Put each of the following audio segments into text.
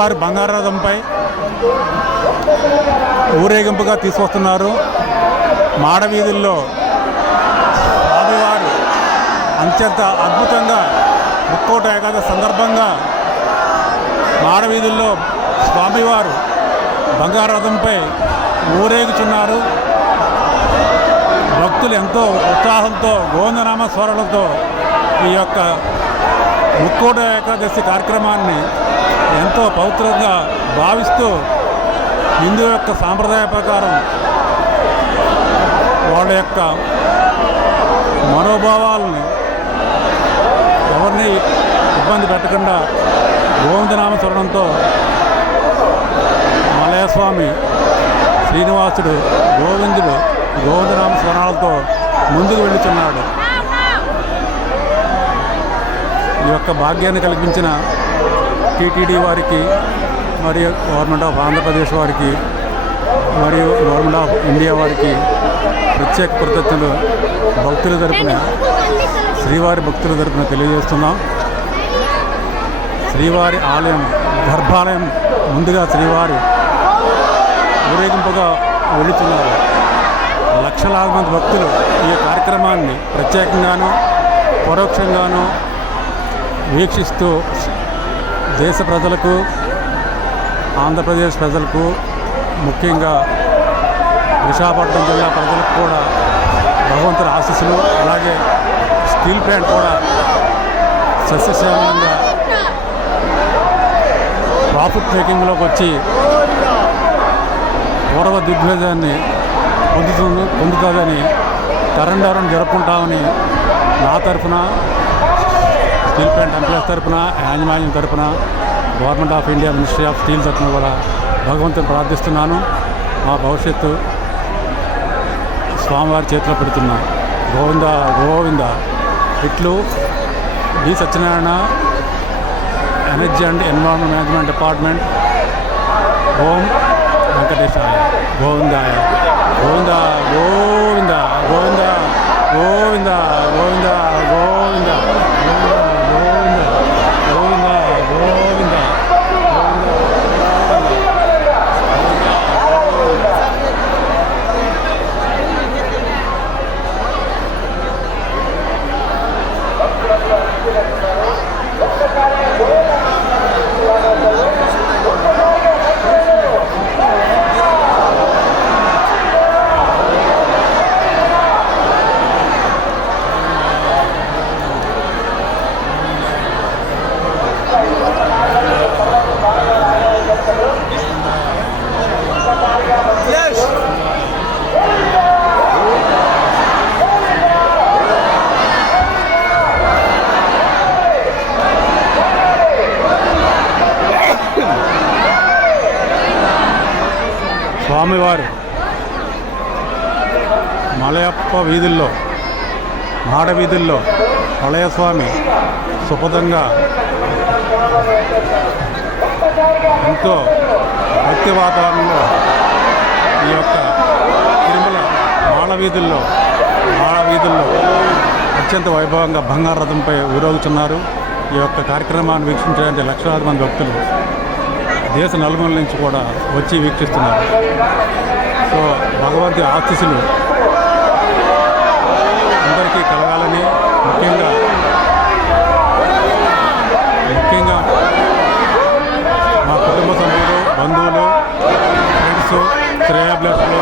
స్వామివారి బంగారు రథంపై ఊరేగింపుగా తీసుకొస్తున్నారు. మాడవీధుల్లో స్వామివారు అత్యంత అద్భుతంగా ముక్కోట ఏకాదశి సందర్భంగా మాడవీధుల్లో స్వామివారు బంగారు రథంపై ఊరేగుచున్నారు. భక్తులు ఎంతో ఉత్సాహంతో గోవిందనామ స్వరాలతో ఈ యొక్క ముక్కోట ఏకాదశి కార్యక్రమాన్ని ఎంతో పవిత్రంగా భావిస్తూ హిందూ యొక్క సాంప్రదాయ ప్రకారం వాళ్ళ యొక్క మనోభావాలని ఎవరిని ఇబ్బంది పెట్టకుండా గోవిందనామ స్మరణంతో మలయస్వామి శ్రీనివాసుడు గోవిందుడు గోవిందనామ స్మరణలతో ముందుకు వెళుతున్నాడు. ఈ యొక్క భాగ్యాన్ని కల్పించిన టీటీడీ వారికి మరియు గవర్నమెంట్ ఆఫ్ ఆంధ్రప్రదేశ్ వారికి మరియు గవర్నమెంట్ ఆఫ్ ఇండియా వారికి ప్రత్యేక కృతజ్ఞతలు భక్తుల తరపున శ్రీవారి భక్తుల తరపున తెలియజేస్తున్నాం. శ్రీవారి ఆలయం గర్భాలయం ముందుగా శ్రీవారి ఊరేగింపుగా వెళుతున్నారు. లక్షలాది మంది భక్తులు ఈ కార్యక్రమాన్ని ప్రత్యేకంగాను పరోక్షంగాను వీక్షిస్తూ దేశ ప్రజలకు ఆంధ్రప్రదేశ్ ప్రజలకు ముఖ్యంగా విశాఖపట్నం జిల్లా ప్రజలకు కూడా భగవంతుడి ఆశీస్సులు అలాగే స్టీల్ ప్లాంట్ కూడా సస్యశ్యామలంగా ప్రాఫిట్ మేకింగ్లోకి వచ్చి పూర్వ దిగ్విజయాన్ని పొందుతుందని తరండారం జరుపుకుంటామని నా తరఫున స్టీల్ ప్లాంట్ ఎంప్లాయీస్ తరఫున యాజమాన్యం తరఫున government of India ministry of steel తరఫున కూడా భగవంతుని ప్రార్థిస్తున్నాను. మా భవిష్యత్తు స్వామివారి చేతిలో పెడుతున్నా. గోవింద గోవింద. ఇట్లు D Satyanarayana, energy and environment management department. ఓం వెంకటేశాయ గోవిందాయ గోవింద గోవింద గోవింద గోవింద గోవింద గోవింద గోవింద గోవింద గోవింద. స్వామివారు మలయప్ప వీధుల్లో మాడ వీధుల్లో మలయస్వామి సుపదంగా ఎంతో భక్తి వాతావరణంలో ఈ యొక్క తిరుమల మాడ వీధుల్లో అత్యంత వైభవంగా బంగారు రథంపై ఊరేగుతున్నారు. ఈ యొక్క కార్యక్రమాన్ని వీక్షించడానికి లక్షలాది మంది భక్తులు దేశ నలుమూలల నుంచి కూడా వచ్చి వీక్షిస్తున్నారు. సో భగవంతుడి ఆశీస్సులు అందరికీ కలగాలని ముఖ్యంగా మా కుటుంబ సభ్యులు బంధువులు ఫ్రెండ్స్ శ్రేయాభిలాషులు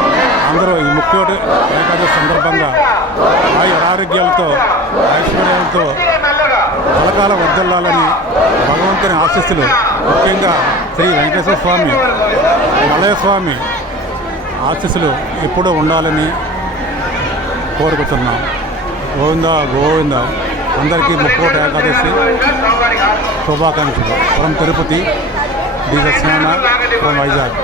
అందరూ ఈ ముక్కోటి ఏకాదశి సందర్భంగా ఆరోగ్యాలతో ఐశ్వర్యాలతో కలకాల వర్ధిల్లాలని భగవంతుని ఆశీస్సులు ముఖ్యంగా శ్రీ వెంకటేశ్వర స్వామి మలయస్వామి ఆశీస్సులు ఎప్పుడూ ఉండాలని కోరుకుంటున్నాం. గోవింద గోవింద. అందరికీ ముక్కోటి ఏకాదశి శుభాకాంక్షలు. From Tirupati, D Satyanarayana from Vizag.